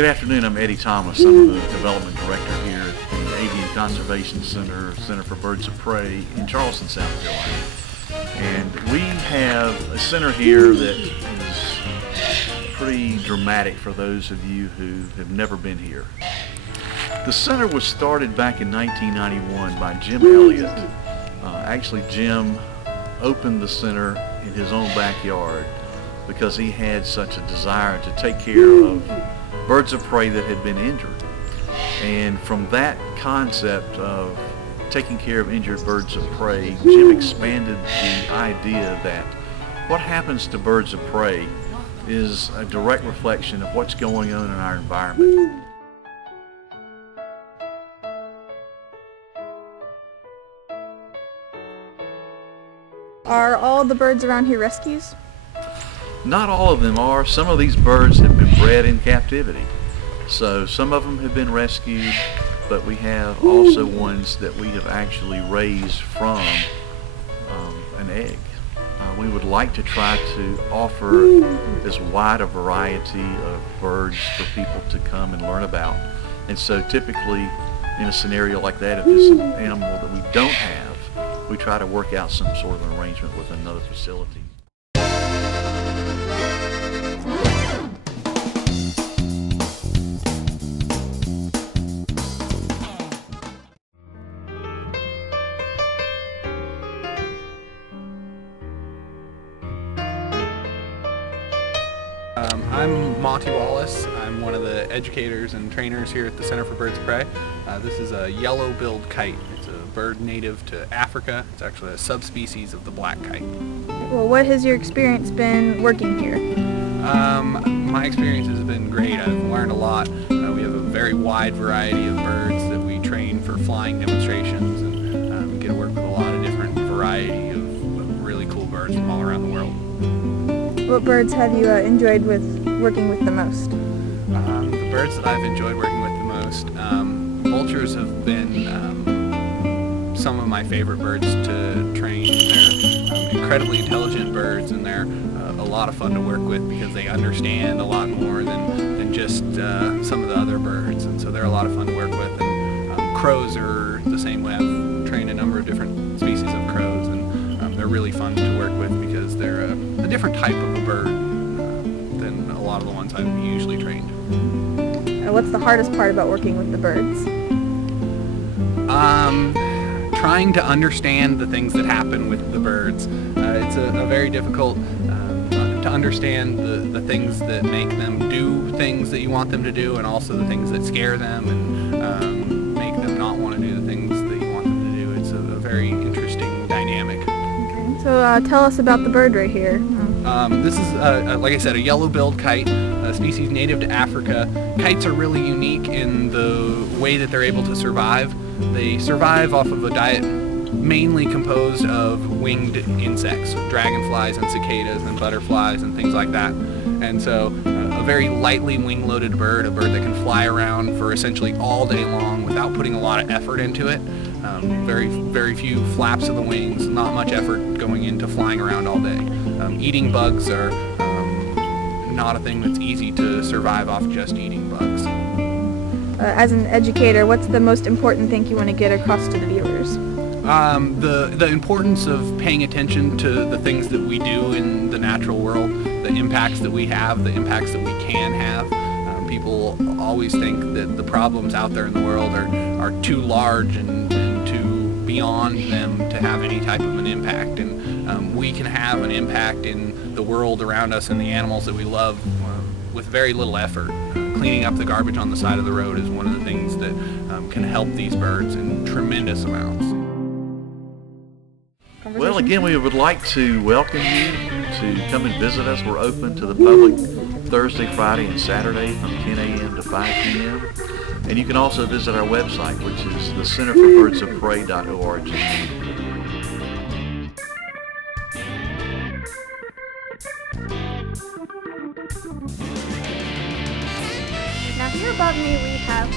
Good afternoon. I'm Eddie Thomas. I'm the Development Director here at the Avian Conservation Center, Center for Birds of Prey in Charleston, South Carolina. And we have a center here that is pretty dramatic for those of you who have never been here. The center was started back in 1991 by Jim Elliott. Actually, Jim opened the center in his own backyard because he had such a desire to take care of birds of prey that had been injured. And from that concept of taking care of injured birds of prey, Jim expanded the idea that what happens to birds of prey is a direct reflection of what's going on in our environment. Are all the birds around here rescues? Not all of them are. Some of these birds have been bred in captivity. So some of them have been rescued, but we have also ones that we have actually raised from an egg. We would like to try to offer as wide a variety of birds for people to come and learn about. And so typically in a scenario like that, if it's an animal that we don't have, we try to work out some sort of an arrangement with another facility. I'm Monty Wallace. I'm one of the educators and trainers here at the Center for Birds of Prey. This is a yellow-billed kite. It's a bird native to Africa. It's actually a subspecies of the black kite. Well, what has your experience been working here? My experience has been great. I've learned a lot. We have a very wide variety of birds that we train for flying demonstrations, and we get to work with a lot of different variety of really cool birds from all around the world. What birds have you enjoyed working with the most? The birds that I've enjoyed working with the most, vultures have been some of my favorite birds to train. They're incredibly intelligent birds, and they're a lot of fun to work with because they understand a lot more than just some of the other birds, and so they're a lot of fun to work with. And crows are the same way. I've trained a number of different species of crows, and they're really fun to work with because they're a different type of a bird than a lot of the ones I've usually trained. What's the hardest part about working with the birds? Trying to understand the things that happen with the birds. It's a very difficult to understand the things that make them do things that you want them to do, and also the things that scare them and make them not want to do the things that you want them to do. It's a very interesting dynamic. Okay. So tell us about the bird right here. This is, like I said, a yellow-billed kite, a species native to Africa. Kites are really unique in the way that they're able to survive. They survive off of a diet mainly composed of winged insects, dragonflies and cicadas and butterflies and things like that. And so a very lightly wing-loaded bird, a bird that can fly around for essentially all day long without putting a lot of effort into it. Very few flaps of the wings, not much effort going into flying around all day. Eating bugs are not a thing that's easy to survive off just eating bugs. As an educator, what's the most important thing you want to get across to the viewers? The importance of paying attention to the things that we do in the natural world, the impacts that we have, the impacts that we can have. People always think that the problems out there in the world are too large and too beyond them to have any type of an impact. And we can have an impact in the world around us and the animals that we love with very little effort. Cleaning up the garbage on the side of the road is one of the things that can help these birds in tremendous amounts. Well, again, we would like to welcome you to come and visit us. We're open to the public Thursday, Friday, and Saturday from 10 a.m. to 5 p.m. And you can also visit our website, which is the centerforbirdsofprey.org. Now here above me we have